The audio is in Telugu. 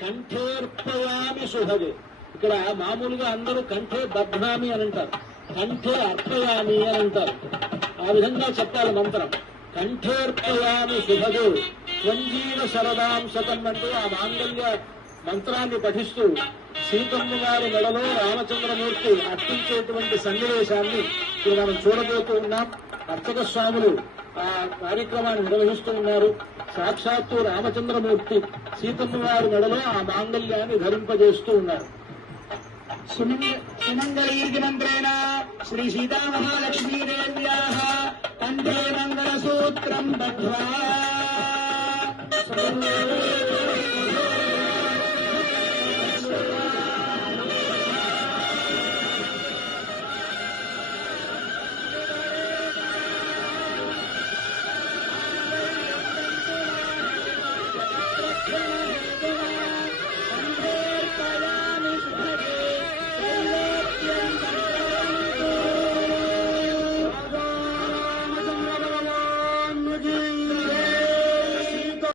కంఠేర్పయామి శుభగే. ఇక్కడ మామూలుగా అందరూ కంఠే బధ్నామి అని అంటారు, కంఠే అర్పయామి అని అంటారు. ఆ విధంగా చెప్పాలి మంత్రం. కంఠేర్పయామి శుభగే త్వంజీవ శరదాం శతం అంటూ ఆ మాంగళ్య మంత్రాన్ని పఠిస్తూ సీతమ్మ గారి మెడలో రామచంద్రమూర్తి అర్పించేటువంటి సన్నివేశాన్ని ఇప్పుడు మనం చూడబోతూ ఉన్నాం. అర్చక స్వాములు ఆ కార్యక్రమాన్ని నిర్వహిస్తూ ఉన్నారు. సాక్షాత్తు రామచంద్రమూర్తి సీతమ్మ గారి మెడలో ఆ మాంగళ్యాన్ని ధరింపజేస్తూ ఉన్నారు. సుమంగళీర్తి మంత్రేణ శ్రీ సీతామహాలక్ష్మీదేవ్యాః కంఠే మంగళసూత్రం బద్ధ్వా